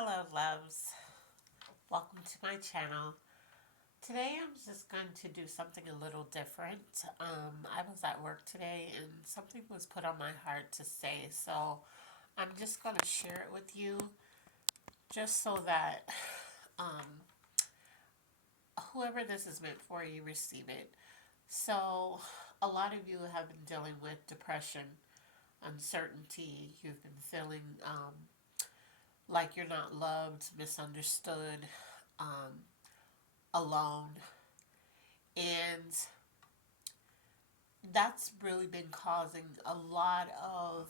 Hello, loves. Welcome to my channel. Today I'm just going to do something a little different. I was at work today and something was put on my heart to say, so I'm just going to share it with you just so that um, whoever this is meant for, you receive it. So, a lot of you have been dealing with depression, uncertainty, you've been feeling like you're not loved, misunderstood, um, alone. And that's really been causing a lot of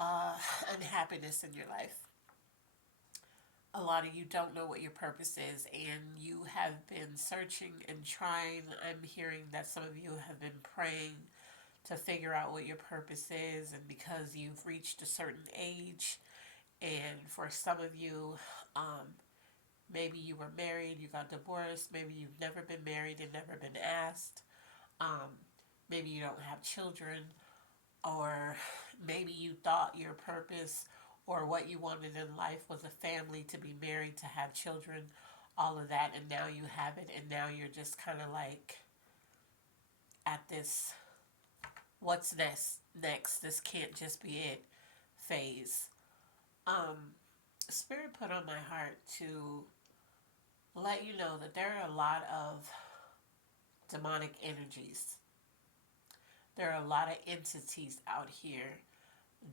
uh, unhappiness in your life. A lot of you don't know what your purpose is, and you have been searching and trying. I'm hearing that some of you have been praying to figure out what your purpose is, and because you've reached a certain age, and for some of you, maybe you were married, you got divorced, maybe you've never been married and never been asked. Um, Maybe you don't have children, or maybe you thought your purpose or what you wanted in life was a family, to be married, to have children, all of that, and now you have it, and now you're just kind of like at this what's next, this can't just be it phase. um Spirit put on my heart to let you know that there are a lot of demonic energies. There are a lot of entities out here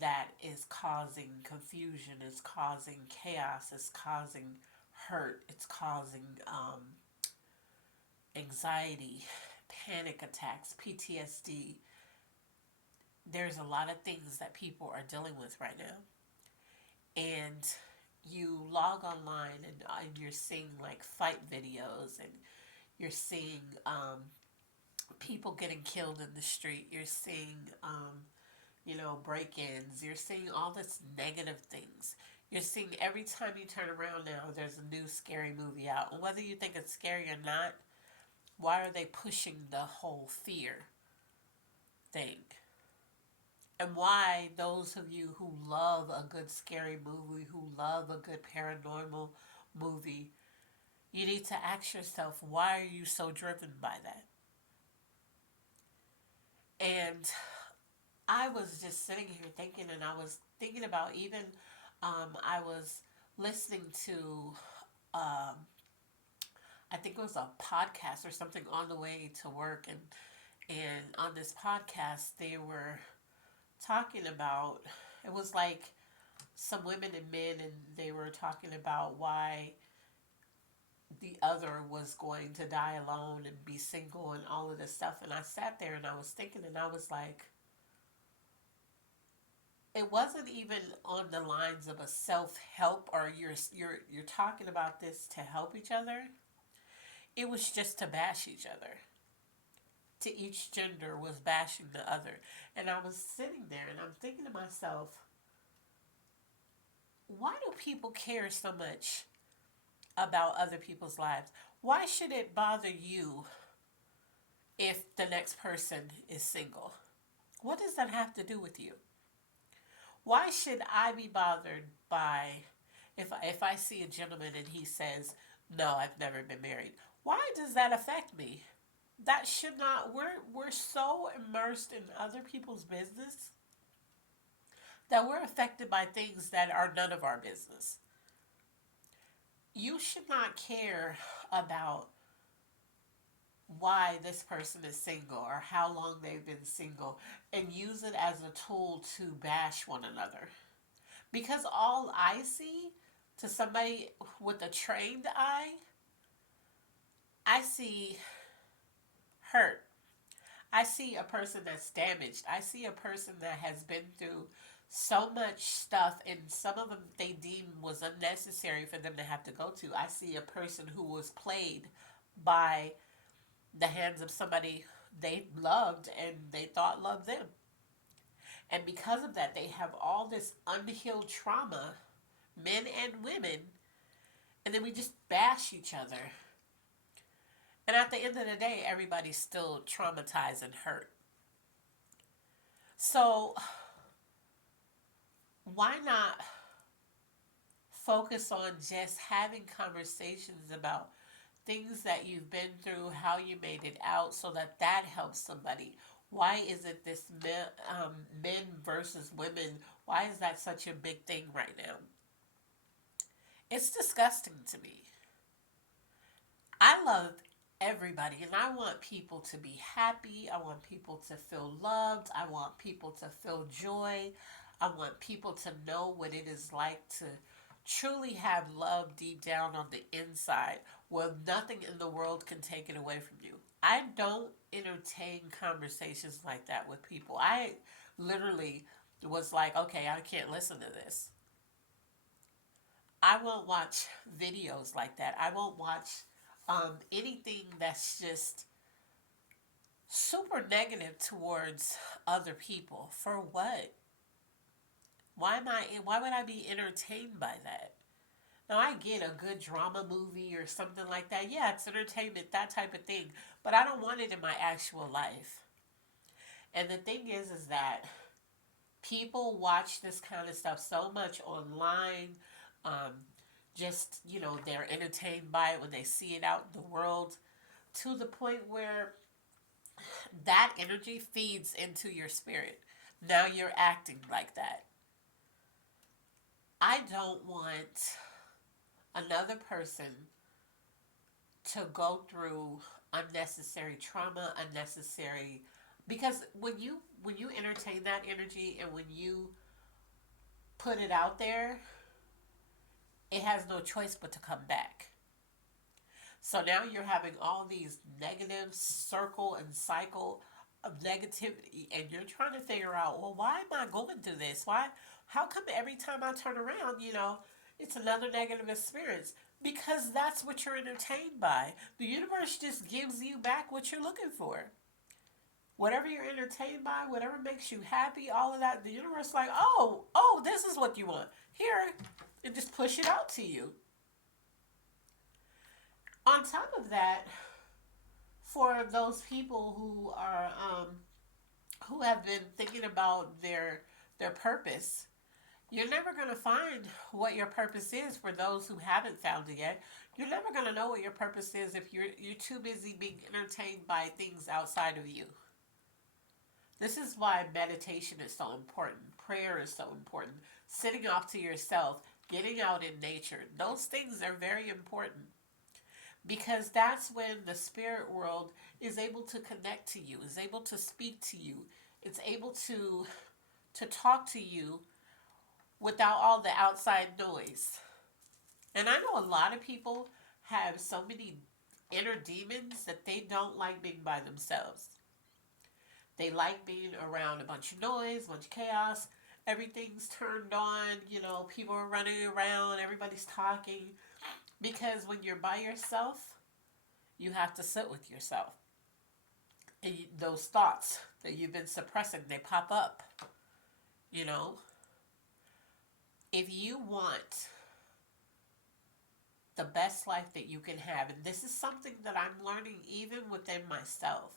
that is causing confusion, is causing chaos, is causing hurt, it's causing anxiety, panic attacks, PTSD. There's a lot of things that people are dealing with right now. And you log online and you're seeing like fight videos, and you're seeing people getting killed in the street. You're seeing break-ins. You're seeing all this negative things. You're seeing every time you turn around now, there's a new scary movie out. And whether you think it's scary or not, why are they pushing the whole fear thing? And why those of you who love a good scary movie, who love a good paranormal movie, you need to ask yourself, why are you so driven by that? And I was just sitting here thinking, and I was thinking about even, I was listening to, um, I think it was a podcast or something on the way to work, and on this podcast they were talking about, it was like some women and men, and they were talking about why the other was going to die alone and be single and all of this stuff. And I sat there and I was thinking, and I was like, it wasn't even on the lines of a self-help, or you're talking about this to help each other. It was just to bash each other. To each gender was bashing the other. And I was sitting there and I'm thinking to myself, why do people care so much about other people's lives? Why should it bother you if the next person is single? What does that have to do with you? Why should I be bothered by, if I see a gentleman and he says, "No, I've never been married." Why does that affect me? That should not. We're so immersed in other people's business that we're affected by things that are none of our business. You should not care about why this person is single or how long they've been single, and use it as a tool to bash one another. Because all I see, to somebody with a trained eye, I see hurt. I see a person that's damaged. I see a person that has been through so much stuff, and some of them they deem was unnecessary for them to have to go to. I see a person who was played by the hands of somebody they loved and they thought loved them. And because of that, they have all this unhealed trauma, men and women, and then we just bash each other. And at the end of the day, everybody's still traumatized and hurt. So, why not focus on just having conversations about things that you've been through, how you made it out, so that that helps somebody. Why is it this men versus women? Why is that such a big thing right now? It's disgusting to me. I love everybody and I want people to be happy. I want people to feel loved. I want people to feel joy. I want people to know what it is like to truly have love deep down on the inside where nothing in the world can take it away from you. I don't entertain conversations like that with people. I literally was like, okay, I can't listen to this. I won't watch videos like that. I won't watch anything that's just super negative towards other people. For what? Why would I be entertained by that? Now I get a good drama movie or something like that. Yeah, it's entertainment, that type of thing. But I don't want it in my actual life. And the thing is that people watch this kind of stuff so much online. Um, just, they're entertained by it when they see it out in the world to the point where that energy feeds into your spirit. Now you're acting like that. I don't want another person to go through unnecessary trauma, unnecessary because when you entertain that energy and when you put it out there, it has no choice but to come back. So now you're having all these negative circle and cycle of negativity and you're trying to figure out, well, why am I going through this? Why how come every time I turn around, it's another negative experience? Because that's what you're entertained by. The universe just gives you back what you're looking for. Whatever you're entertained by, whatever makes you happy, all of that, the universe is like, oh, this is what you want. Here, and just push it out to you. On top of that, for those people who have been thinking about their purpose, you're never going to find what your purpose is for those who haven't found it yet. You're never going to know what your purpose is if you're too busy being entertained by things outside of you. This is why meditation is so important. Prayer is so important. Sitting off to yourself, getting out in nature. Those things are very important because that's when the spirit world is able to connect to you, is able to speak to you. It's able to talk to you without all the outside noise. And I know a lot of people have so many inner demons that they don't like being by themselves. They like being around a bunch of noise, a bunch of chaos. Everything's turned on, people are running around, everybody's talking. Because when you're by yourself, you have to sit with yourself. And those thoughts that you've been suppressing, they pop up. You know, if you want the best life that you can have, and this is something that I'm learning even within myself,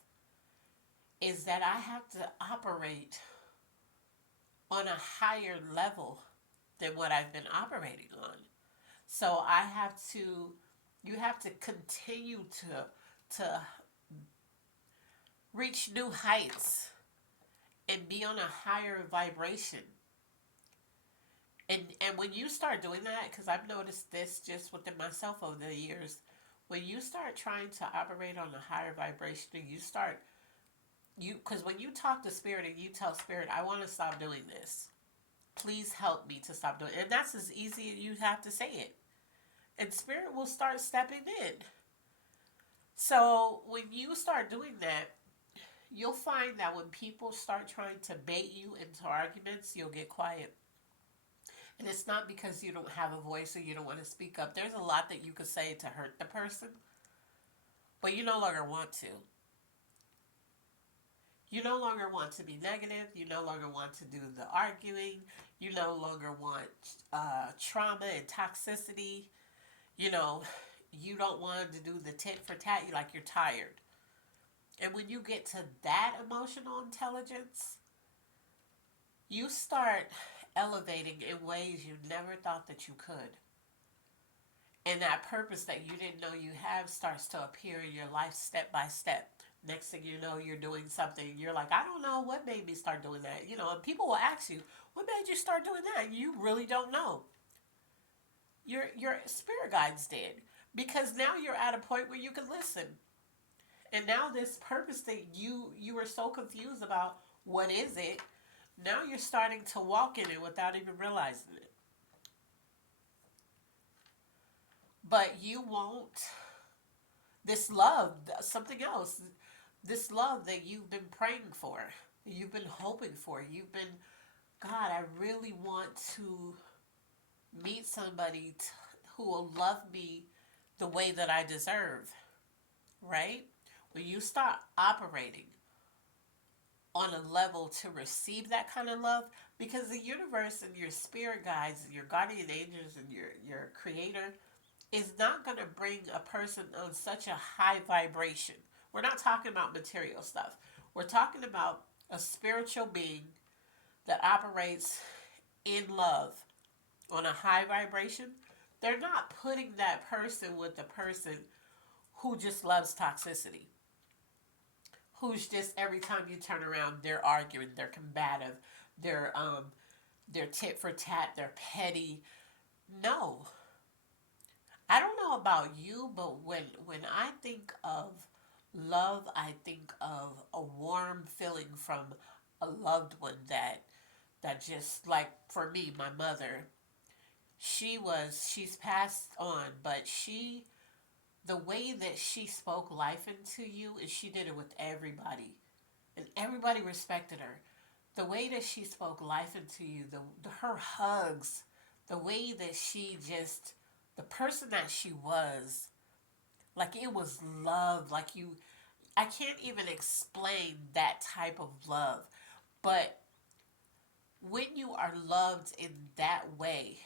is that I have to operate on a higher level than what I've been operating on. So you have to continue to reach new heights and be on a higher vibration. And when you start doing that, because I've noticed this just within myself over the years, when you start trying to operate on a higher vibration, and because when you talk to spirit and you tell spirit, I want to stop doing this. Please help me to stop doing it. And that's as easy as you have to say it. And spirit will start stepping in. So when you start doing that, you'll find that when people start trying to bait you into arguments, you'll get quiet. And it's not because you don't have a voice or you don't want to speak up. There's a lot that you could say to hurt the person, but you no longer want to. You no longer want to be negative. You no longer want to do the arguing. You no longer want trauma and toxicity. You don't want to do the tit for tat. You're tired. And when you get to that emotional intelligence, you start elevating in ways you never thought that you could. And that purpose that you didn't know you have starts to appear in your life step by step. Next thing you know, you're doing something. You're like, I don't know what made me start doing that. And people will ask you, what made you start doing that? You really don't know. Your spirit guides did. Because now you're at a point where you can listen. And now this purpose that you were so confused about, what is it? Now you're starting to walk in it without even realizing it. But you won't, this love, something else, this love that you've been praying for, you've been hoping for, you've been, God, I really want to meet somebody who will love me the way that I deserve, right? When you start operating on a level to receive that kind of love, because the universe and your spirit guides and your guardian angels and your creator is not going to bring a person on such a high vibration. We're not talking about material stuff. We're talking about a spiritual being that operates in love on a high vibration. They're not putting that person with the person who just loves toxicity, who's just every time you turn around, they're arguing, they're combative, they're they're tit for tat, they're petty. No, I don't know about you, but when I think of love, I think of a warm feeling from a loved one that just, like, for me, my mother, she's passed on, but the way that she spoke life into you, and she did it with everybody, and everybody respected her. The way that she spoke life into you, her hugs, the way that she just, the person that she was, like, it was love. Like, I can't even explain that type of love. But when you are loved in that way,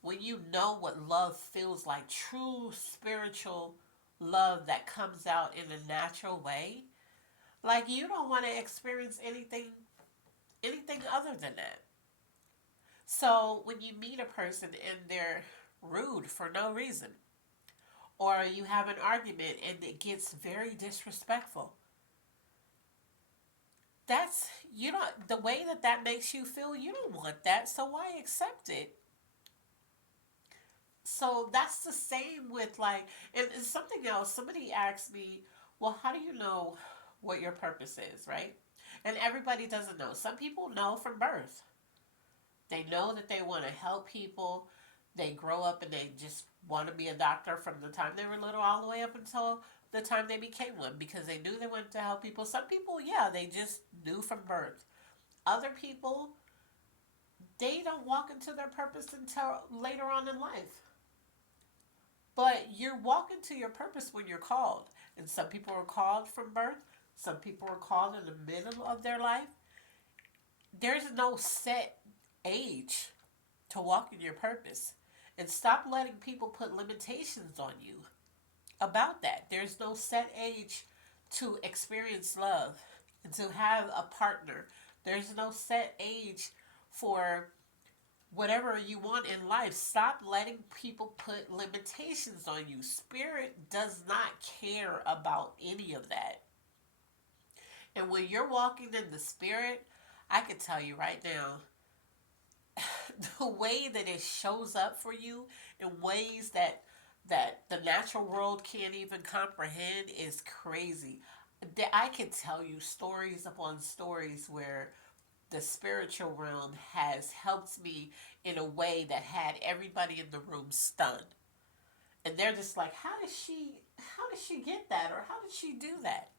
when you know what love feels like, true spiritual love that comes out in a natural way, like, you don't want to experience anything other than that. So when you meet a person and they're rude for no reason, or you have an argument and it gets very disrespectful, that's, you know, the way that makes you feel, you don't want that, so why accept it? So that's the same with, like, and something else. Somebody asked me, well, how do you know what your purpose is, right? And everybody doesn't know. Some people know from birth. They know that they want to help people. They grow up and they just want to be a doctor from the time they were little all the way up until the time they became one, because they knew they wanted to help people. Some people, yeah, they just knew from birth. Other people, they don't walk into their purpose until later on in life. But you're walking to your purpose when you're called. And some people are called from birth. Some people are called in the middle of their life. There's no set age to walk in your purpose. And stop letting people put limitations on you about that. There's no set age to experience love and to have a partner. There's no set age for whatever you want in life. Stop letting people put limitations on you. Spirit does not care about any of that. And when you're walking in the spirit, I can tell you right now, the way that it shows up for you in ways that the natural world can't even comprehend is crazy. I can tell you stories upon stories where the spiritual realm has helped me in a way that had everybody in the room stunned. And they're just like, how did she get that, or how did she do that?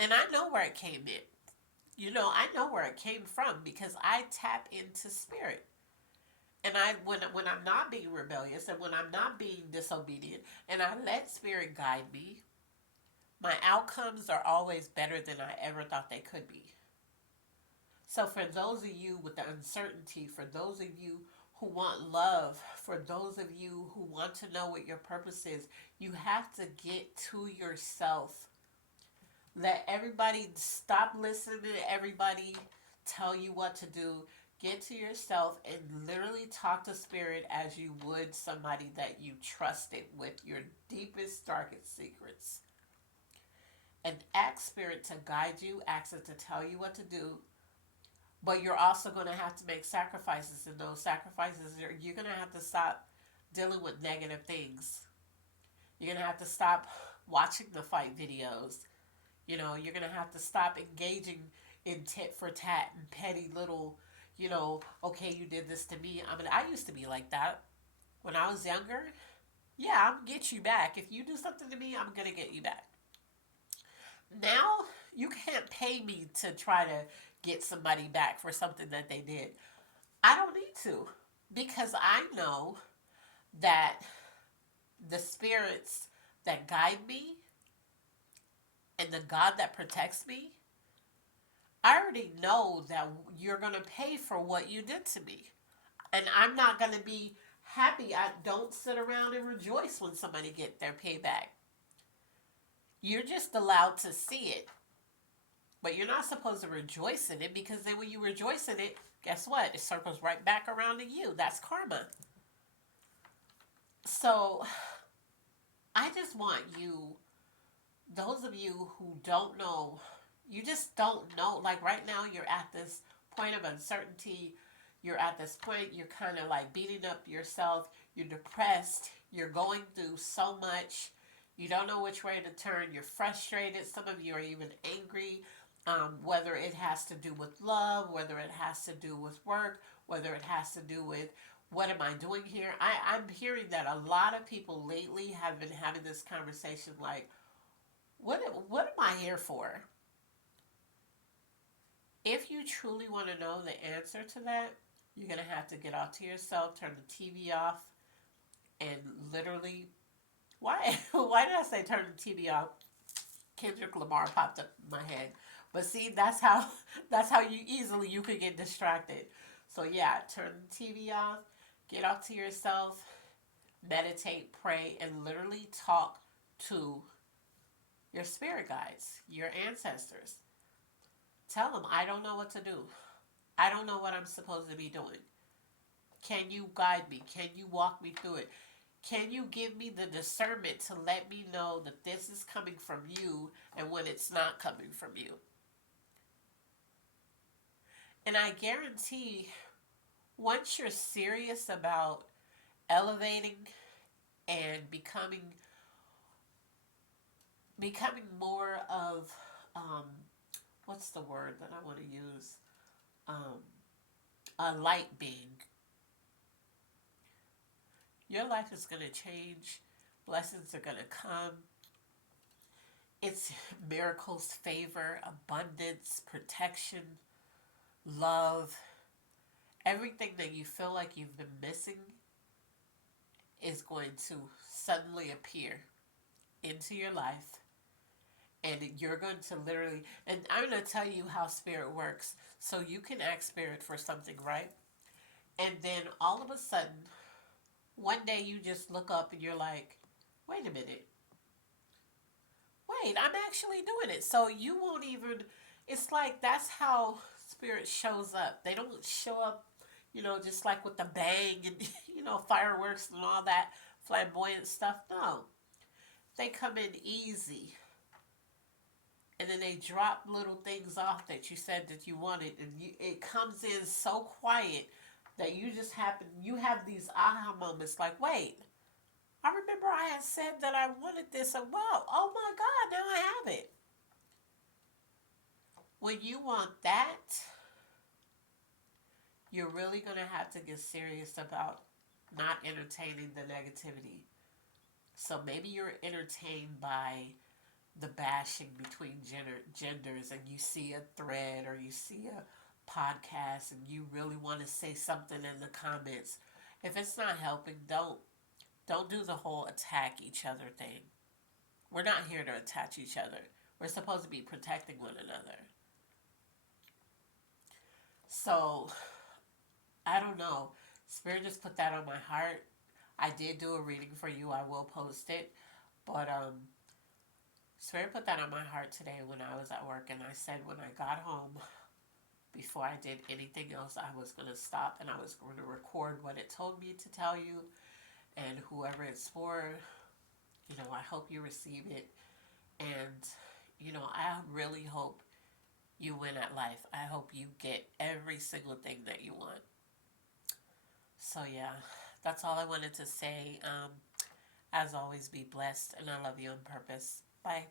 And I know where it came in. I know where it came from because I tap into spirit. And when I'm not being rebellious and when I'm not being disobedient and I let spirit guide me, my outcomes are always better than I ever thought they could be. So for those of you with the uncertainty, for those of you who want love, for those of you who want to know what your purpose is, you have to get to yourself. Let everybody stop listening to everybody tell you what to do. Get to yourself and literally talk to spirit as you would somebody that you trusted with your deepest, darkest secrets. And ask spirit to guide you, ask it to tell you what to do. But you're also going to have to make sacrifices. And those sacrifices, you're going to have to stop dealing with negative things. You're going to have to stop watching the fight videos. You're going to have to stop engaging in tit for tat and petty little, okay, you did this to me. I mean, I used to be like that when I was younger. Yeah, I'm gonna get you back. If you do something to me, I'm gonna get you back. Now, you can't pay me to try to get somebody back for something that they did. I don't need to, because I know that the spirits that guide me and the God that protects me, I already know that you're going to pay for what you did to me. And I'm not going to be happy. I don't sit around and rejoice when somebody get their payback. You're just allowed to see it. But you're not supposed to rejoice in it, because then when you rejoice in it, guess what? It circles right back around to you. That's karma. So I just want you, those of you who don't know, you just don't know. Like right now, you're at this point of uncertainty. You're at this point, you're kind of like beating up yourself. You're depressed. You're going through so much. You don't know which way to turn. You're frustrated. Some of you are even angry. Whether it has to do with love, whether it has to do with work, whether it has to do with what am I doing here? I'm hearing that a lot of people lately have been having this conversation like, what am I here for? If you truly want to know the answer to that, you're going to have to get out to yourself, turn the TV off, and literally, why did I say turn the TV off? Kendrick Lamar popped up in my head. But see, that's how you could get distracted. So yeah, turn the TV off, get out to yourself, meditate, pray, and literally talk to your spirit guides, your ancestors. Tell them, I don't know what to do. I don't know what I'm supposed to be doing. Can you guide me? Can you walk me through it? Can you give me the discernment to let me know that this is coming from you and when it's not coming from you? And I guarantee, once you're serious about elevating and becoming more of, what's the word that I want to use? Um, a light being. Your life is going to change. Blessings are going to come. It's miracles, favor, abundance, protection, love. Everything that you feel like you've been missing is going to suddenly appear into your life. And you're going to literally, and I'm going to tell you how spirit works. So you can ask spirit for something, right? And then all of a sudden, one day you just look up and you're like, wait a minute. Wait, I'm actually doing it. So you won't even, it's like that's how spirit shows up. They don't show up, just like with the bang and, fireworks and all that flamboyant stuff. No, they come in easy. And then they drop little things off that you said that you wanted. And it comes in so quiet that you have these aha moments like, wait, I remember I had said that I wanted this, and wow, oh my God, now I have it. When you want that, you're really going to have to get serious about not entertaining the negativity. So maybe you're entertained by the bashing between genders, and you see a thread or you see a podcast and you really want to say something in the comments. If it's not helping, don't do the whole attack each other thing. We're not here to attack each other. We're supposed to be protecting one another. So, I don't know. Spirit just put that on my heart. I did do a reading for you. I will post it. But Spirit put that on my heart today when I was at work, and I said when I got home, before I did anything else, I was going to stop and I was going to record what it told me to tell you. And whoever it's for, I hope you receive it. And, I really hope you win at life. I hope you get every single thing that you want. So, yeah, that's all I wanted to say. As always, be blessed, and I love you on purpose. Bye.